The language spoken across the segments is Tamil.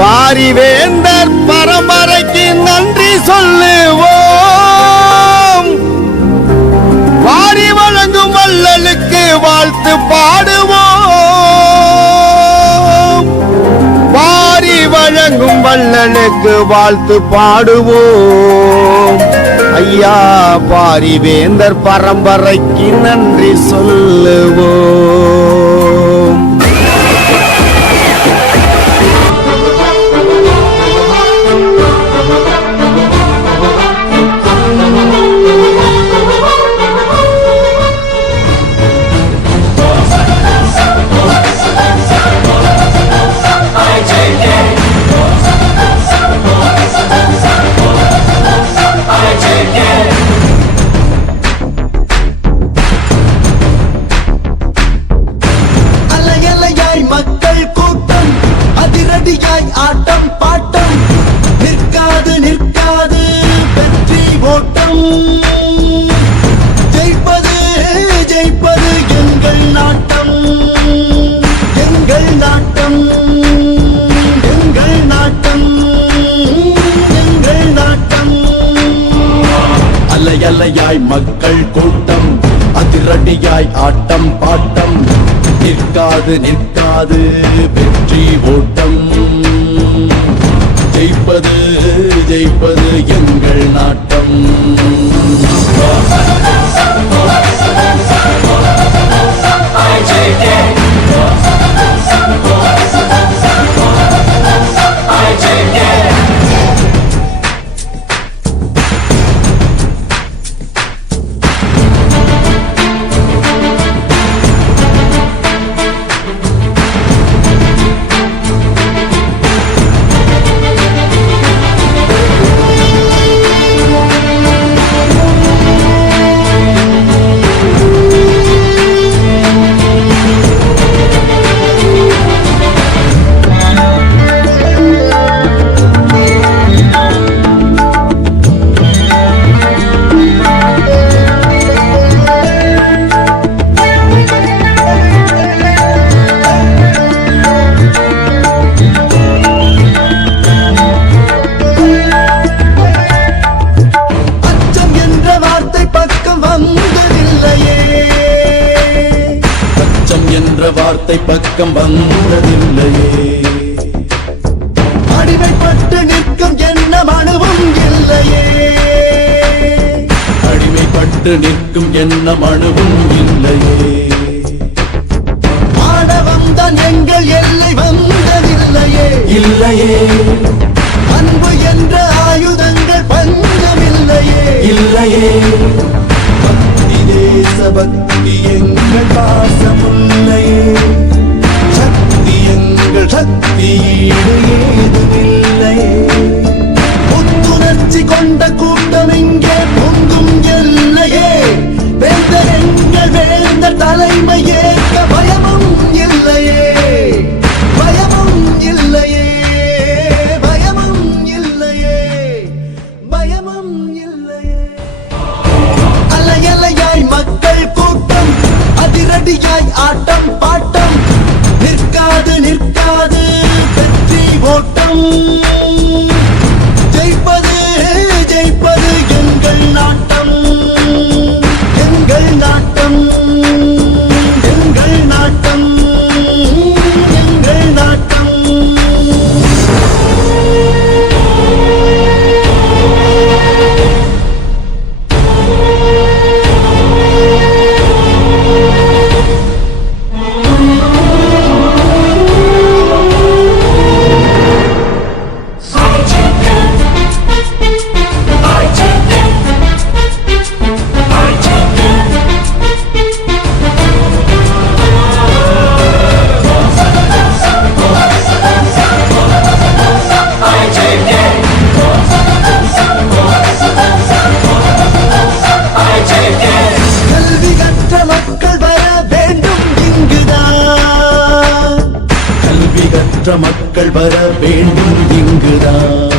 பாரிவேந்தர் பரம்பரைக்கு நன்றி சொல்லுவோம். வாரி வழங்கும் வள்ளலுக்கு வாழ்த்து பாடுவோம். வாரி வழங்கும் வள்ளலுக்கு வாழ்த்து பாடுவோம். ஐயா பாரிவேந்தர் பரம்பரைக்கு நன்றி சொல்லுவோம். ஆட்டம் பாட்டம் நிற்காது நிற்காது வெற்றி ஓட்டம். ஜெயிப்பது ஜெயிப்பது எங்கள் நாட்டம், எங்கள் நாட்டம், எங்கள் நாட்டம், எங்கள் நாட்டம். அலையலையாய் மக்கள் கூட்டம், அதிரடியாய் ஆட்டம் பாட்டம், நிற்காது நிற்காது வெற்றி ஓட்டம். ஜெயிப்பது ஜெயிப்பது எங்கள் நாட்டம். வார்த்தை பக்கம் வந்ததில்லையே. அடிமைப்பட்டு நிற்கும் எண்ணம் அணுவும் இல்லையே. அடிமைப்பட்டு நிற்கும் எண்ணம் அணுவும் இல்லையே. ஆணவம் தான் எங்கள் எல்லை வந்ததில்லையே. இல்லையே. அன்பு என்ற ஆயுதங்கள் பஞ்சமில்லையே. இல்லையே. பக்தி தேச பக்தி எங்கள் பாசமுல்லையே. சக்தி எங்கள் சக்தி ஏதுமில்லையே. புத்துணர்ச்சி கொண்ட கூட்டம் இங்கே பொங்கும் எல்லையே. வேந்தர் எங்கள் வேந்தர் தலைமை ஏற்க பயமும் இல்லையே. பயமும் இல்லையே. பயமும் இல்லையே. பயமும் இல்லையே. அலையலையாய் மக்கள் கூட்டம், அதிரடியாய் ஆட்டம் பாட்டம், நிற்காது நிற்காது வெற்றி ஓட்டம். ஜெயிப்பது ஜெயிப்பது எங்கள் நாட்டம், எங்கள் நாட்டம், எங்கள் நாட்டம், எங்கள் நாட்டம். மக்கள் வர வேண்டும் இங்குதான்.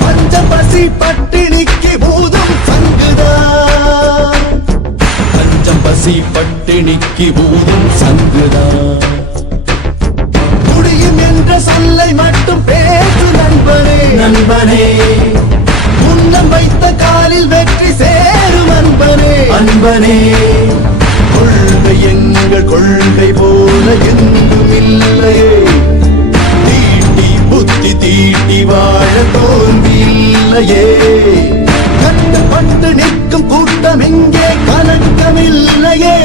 பஞ்சம் பசி பட்டினிக்கு பூதம் சங்குதான். பஞ்சம் பசி பட்டினிக்கு பூதம் சங்குதான். முடியும் என்ற சொல்லை நண்பனே உன்னம் வைத்த காலில் வெற்றி சேரும் அன்பனே அன்பனே கொள்கை எங்கள் கொள்கை போல எங்கும் இல்லையே தீட்டி புத்தி தீட்டி வாழ தோல்வி இல்லையே கட்டுப்பட்டு நிற்கும் கூட்டம் இங்கே கலக்கமில்லையே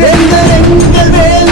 பெண்கள் எங்கள் வேலை